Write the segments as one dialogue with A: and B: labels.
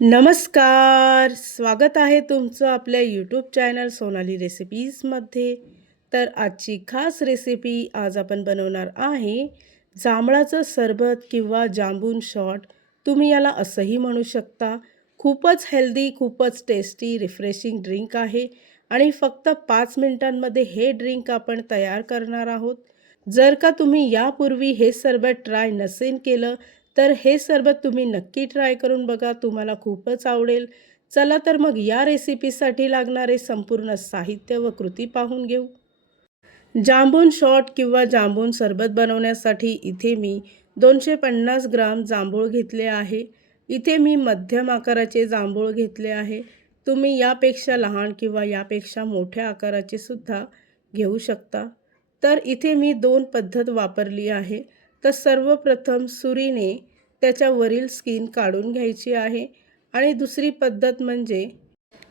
A: नमस्कार स्वागत आहे तुमचं आपल्या यूट्यूब चॅनल सोनाली रेसिपीजमध्ये तर आजची खास रेसिपी आज आपण बनवणार आहे जांभळाचं सरबत किंवा जांबून शॉट तुम्ही याला असंही म्हणू शकता. खूपच हेल्दी खूपच टेस्टी रिफ्रेशिंग ड्रिंक आहे आणि फक्त पाच मिनिटांमध्ये हे ड्रिंक आपण तयार करणार आहोत. जर का तुम्ही यापूर्वी हे सरबत ट्राय नसेल केलं तर हे सरबत तुम्ही नक्की ट्राय करून बघा तुम्हाला खूपच आवडेल. चला तर मग या रेसिपीसाठी लागणारे संपूर्ण साहित्य व कृती पाहून घेऊ. जांभून शॉट किंवा जांभून सरबत बनवण्यासाठी इथे मी दोनशे पन्नास ग्राम जांभूळ घेतले आहे. इथे मी मध्यम आकाराचे जांभूळ घेतले आहे. तुम्ही यापेक्षा लहान किंवा यापेक्षा मोठ्या आकाराचे सुद्धा घेऊ शकता. तर इथे मी दोन पद्धत वापरली आहे. तर सर्वप्रथम सुरीने त्याच्यावरील स्किन काढून घ्यायची आहे आणि दुसरी पद्धत म्हणजे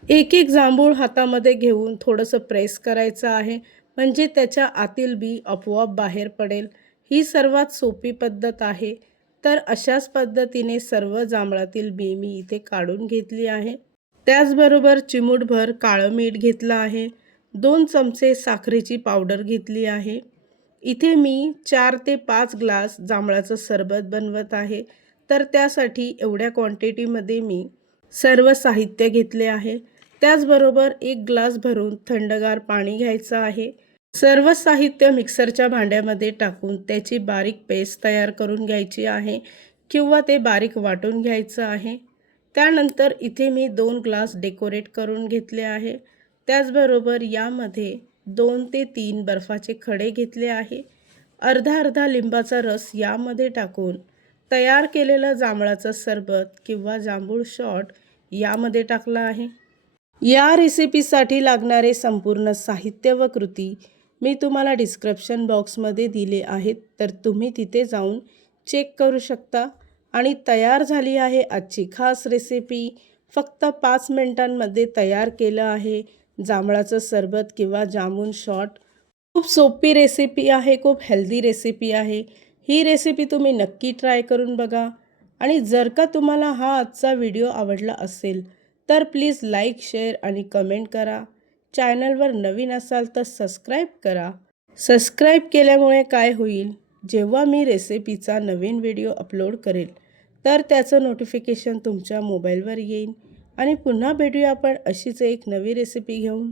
A: एक एक जांभूळ हातामध्ये घेऊन थोडंसं प्रेस करायचं आहे. म्हणजे त्याच्या आतील बी आपोआप बाहेर पडेल. ही सर्वात सोपी पद्धत आहे. तर अशाच पद्धतीने सर्व जांभळातील बी मी इथे काढून घेतली आहे. त्याचबरोबर चिमूटभर काळं मीठ घेतलं आहे. दोन चमचे साखरेची पावडर घेतली आहे. इथे मी चार ते पाच ग्लास जांभळाचं सरबत बनवत आहे. तर त्यासाठी एवढ्या क्वांटिटीमध्ये मी सर्व साहित्य घेतले आहे. त्याचबरोबर एक ग्लास भरून थंडगार पाणी घ्यायचं आहे. सर्व साहित्य मिक्सरच्या भांड्यामध्ये टाकून त्याची बारीक पेस्ट तयार करून घ्यायची आहे किंवा ते बारीक वाटून घ्यायचं आहे. त्यानंतर इथे मी दोन ग्लास डेकोरेट करून घेतले आहे. त्याचबरोबर यामध्ये दोन ते तीन बर्फाचे खडे घेतले आहे. अर्धा अर्धा लिंबाचा रस यामध्ये टाकून तयार केलेलं जांभळाचं सरबत किंवा जांभूळ शॉट यामध्ये टाकला आहे. या रेसिपीसाठी लागणारे संपूर्ण साहित्य व कृती मी तुम्हाला डिस्क्रिप्शन बॉक्समध्ये दिले आहेत तर तुम्ही तिथे जाऊन चेक करू शकता. आणि तयार झाली आहे आजची खास रेसिपी. फक्त पाच मिनटांमध्ये तयार केलं आहे. जांभळाचं सरबत किंवा जामून शॉट खूप सोपी रेसिपी आहे खूप हेल्दी रेसिपी आहे. ही रेसिपी तुम्ही नक्की ट्राय करून बघा. आणि जर का तुम्हाला हा आजचा व्हिडिओ आवडला असेल तर प्लीज लाईक शेअर आणि कमेंट करा. चॅनलवर नवीन असाल तर सबस्क्राईब करा. सबस्क्राईब केल्यामुळे काय होईल जेव्हा मी रेसिपीचा नवीन व्हिडिओ अपलोड करेल तर त्याचं नोटिफिकेशन तुमच्या मोबाईलवर येईल. आणि पुन्हा भेटूया आपण अशीच एक नवी रेसिपी घेऊन.